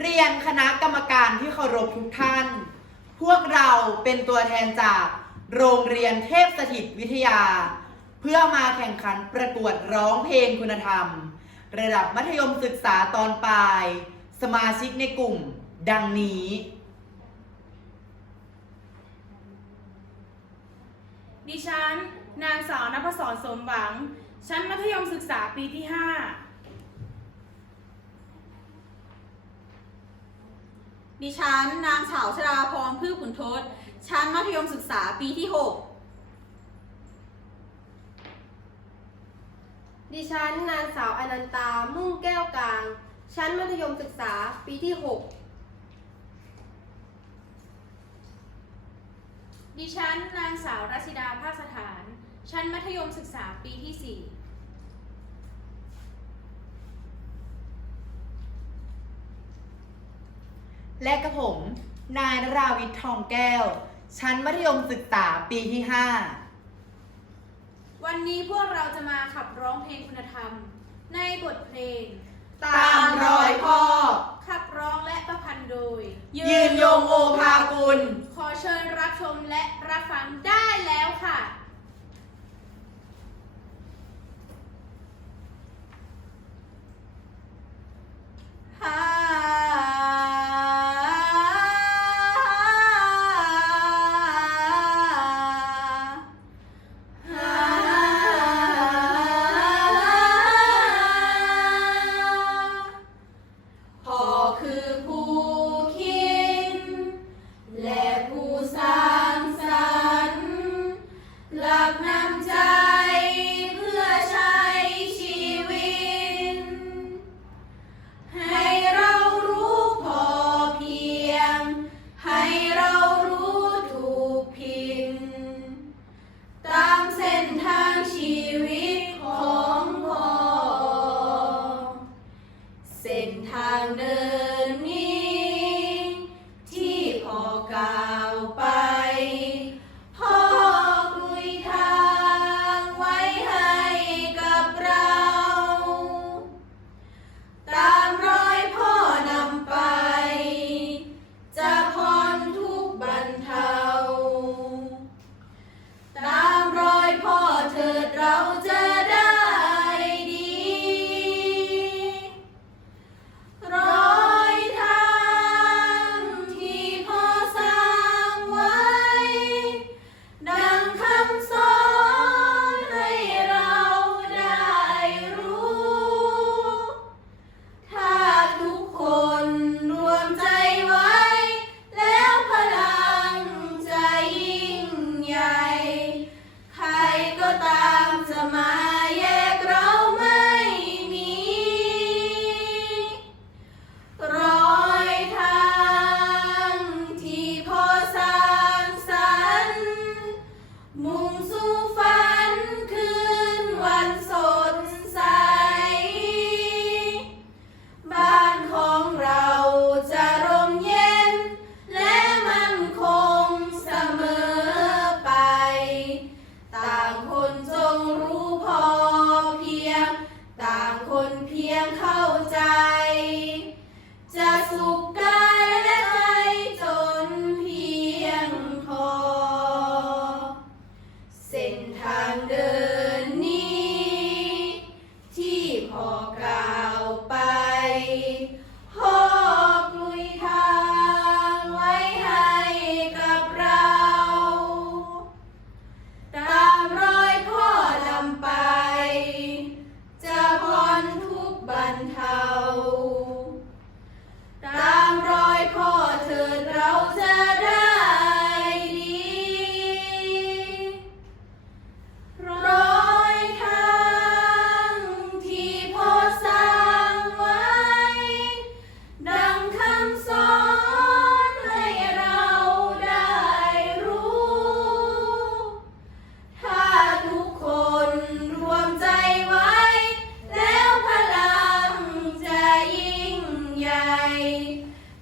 เรียนคณะกรรมการที่เคารพทุกท่าน พวกเราเป็นตัวแทนจากโรงเรียนเทพสถิตวิทยา เพื่อมาแข่งขันประกวดร้องเพลงคุณธรรม ระดับมัธยมศึกษาตอนปลาย สมาชิกในกลุ่ม ดังนี้ ดิฉัน นางสาวนภศรสมหวัง ชั้นมัธยมศึกษาปีที่ ดิฉันนางสาวชราพรพืชขุนทศ ชั้นมัธยมศึกษาปีที่ดิฉันนางสาวอนันตา มุ่งแก้วกลาง ชั้นมัธยมศึกษาปีที่ดิฉันนางสาวรัชิดาภาคสถาน ชั้นมัธยมศึกษาปีที่ และกระผม นายนราวิทย์ทองแก้ว ชั้นมัธยมศึกษาปีที่5 4วันนี้พวกเราจะมาขับร้องเพลงคุณธรรม ในบทเพลงตามรอยพ่อ ขับร้องและประพันธ์โดยยืนยงโอภากุล ขอเชิญรับชมและรับฟังได้แล้วค่ะ เส้นทางเดิน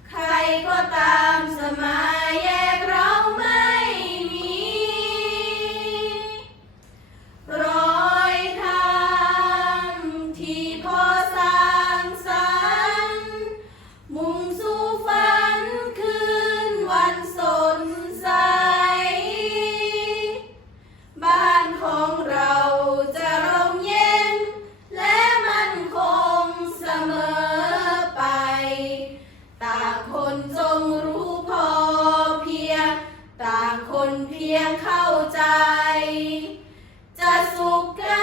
ใครก็ตามสมายแยก ต่างคนเพียงเข้าใจ จะสุขกัน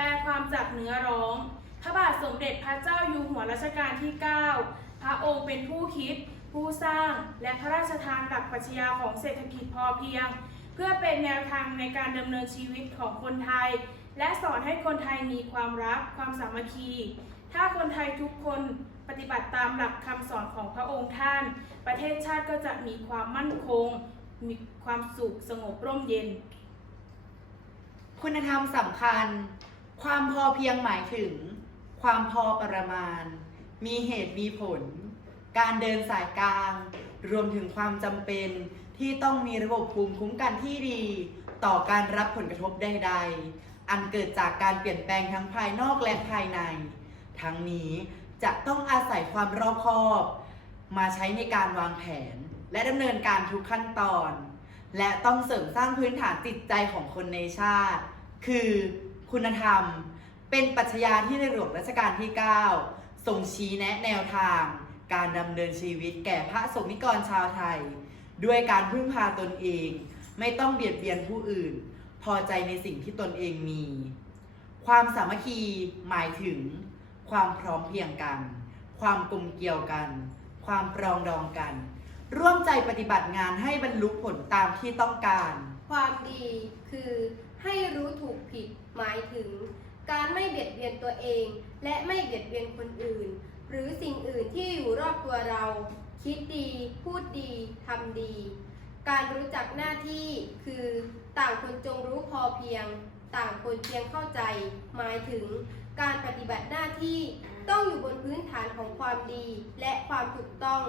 แปลความจากเนื้อร้อง พระบาทสมเด็จพระเจ้าอยู่หัวรัชกาลที่ 9 พระองค์เป็นผู้คิด ผู้สร้าง และพระราชทานหลักปรัชญาของเศรษฐกิจพอเพียง เพื่อเป็นแนวทางในการดำเนินชีวิตของคนไทย และสอนให้คนไทยมีความรัก ความสามัคคี ถ้าคนไทยทุกคนปฏิบัติตามหลักคำสอนของพระองค์ท่าน ประเทศชาติก็จะมีความมั่นคง มีความสุขสงบร่มเย็น คุณธรรมสำคัญ ความพอเพียงหมายถึง ความพอประมาณ มีเหตุมีผล การเดินสายกลาง รวมถึงความจำเป็นที่ต้องมีระบบภูมิคุ้มกันที่ดี ต่อการรับผลกระทบใด ๆ อันเกิดจากการเปลี่ยนแปลงทั้งภายนอกและภายใน ทั้งนี้จะต้องอาศัยความรอบคอบ มาใช้ในการวางแผน และดำเนินการทุกขั้นตอน และต้องเสริมสร้างพื้นฐานจิตใจของคนในชาติ คือ คุณธรรม เป็นปรัชญาที่ในหลวงรัชกาลที่ 9 ทรงชี้แนะแนวทาง การดำเนินชีวิตแก่พระสงฆ์นิกรชาวไทย ด้วยการพึ่งพาตนเอง ไม่ต้องเบียดเบียนผู้อื่น พอใจในสิ่งที่ตนเองมี ความสามัคคีหมายถึง ความพร้อมเพียงกัน ความกลมเกลียวกัน ความปรองดองกัน ร่วมใจปฏิบัติงานให้บรรลุผลตามที่ต้องการ ความดีคือ ให้รู้ถูกผิดหมายถึง การไม่เบียดเบียนตัวเอง และไม่เบียดเบียนคนอื่น หรือสิ่งอื่นที่อยู่รอบตัวเรา คิดดี พูดดีทำดี การรู้จักหน้าที่คือ ต่างคนจงรู้พอเพียง ต่างคนเพียงเข้าใจ หมายถึง การปฏิบัติหน้าที่ต้องอยู่บนพื้นฐานของความดีและความถูกต้อง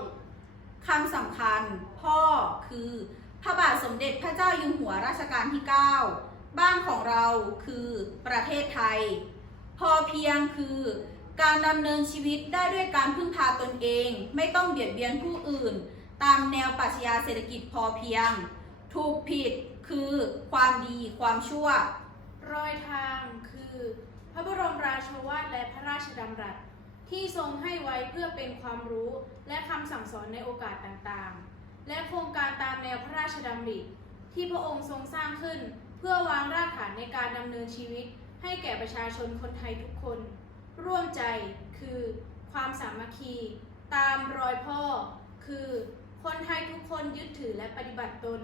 คำสำคัญพ่อคือ พระบาทสมเด็จพระเจ้าอยู่หัวรัชกาลที่ 9 บ้านของเราคือประเทศไทย พอเพียงคือการดำเนินชีวิตได้ด้วยการพึ่งพาตนเอง ไม่ต้องเบียดเบียนผู้อื่น ตามแนวปรัชญาเศรษฐกิจพอเพียง ถูกผิดคือความดีความชั่ว รอยทางคือ พระบรมราโชวาทและพระราชดำรัส ที่ทรงให้ไว้เพื่อเป็นความรู้และคำสั่งสอนในโอกาสต่างๆ และโครงการตามแนวพระราชดำริที่พระองค์ทรงสร้างขึ้น เพื่อวางรากฐานในการดำเนินชีวิต ให้แก่ประชาชนคนไทยทุกคน ร่วมใจคือ ความสามัคคี ตามรอยพ่อ คือ คนไทยทุกคนยึดถือและปฏิบัติตน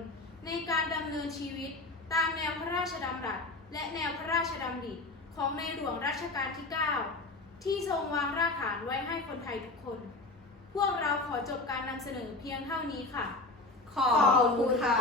ในการดำเนินชีวิต ตามแนวพระราชดำรัส และแนวพระราชดำริของในหลวงรัชกาลที่ 9 ที่ทรงวางรากฐานไว้ให้คนไทยทุกคน พวกเราขอจบการนำเสนอเพียงเท่านี้ค่ะ ขอบคุณค่ะ